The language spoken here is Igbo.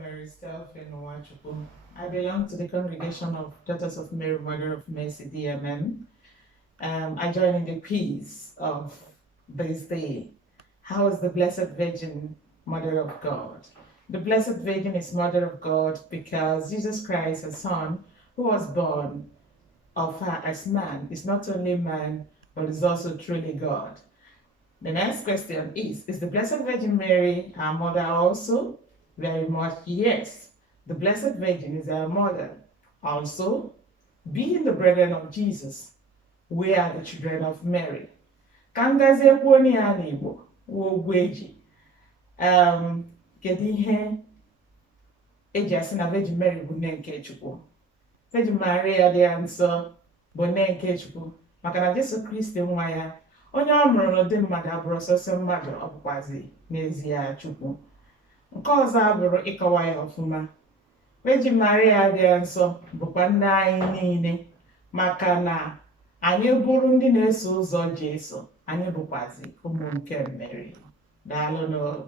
Mary Stelfin Nwachukwu. I belong to the congregation of Daughters of Mary, Mother of Mercy, DMM. I join in the peace of this day. How is the Blessed Virgin Mother of God? The Blessed Virgin is Mother of God because Jesus Christ, her Son, who was born of her as man, is not only man, but is also truly God. The next question is the Blessed Virgin Mary our mother also? Very much yes. The Blessed Virgin is our mother. Also, being the brethren of Jesus, we are the children of Mary. Ka m gazie kwuo ya n'Igbo ogwu eji. Kedu ihe eji asị na Virgin Mary bụ nne nke Chukwu? Virgin Maria dị nsọ bụ nne nke Chukwu maka na Jesu Kristi nwa ya onye ọ mụrụ n'ụdị mmadụ abụrụ sọsọ mmadụ, ọ bụkwazi n'ezie Chukwu. Nke ọzọ abụrụ ịkọwa ya ọfụma. Virgin Maria dị nsọ bụkwa nne anyị niile maka na anyị bụrụ ndị na-eso ụzọ Jesu, anyị bụkwazi ụmụ nke Mary. Daalụ.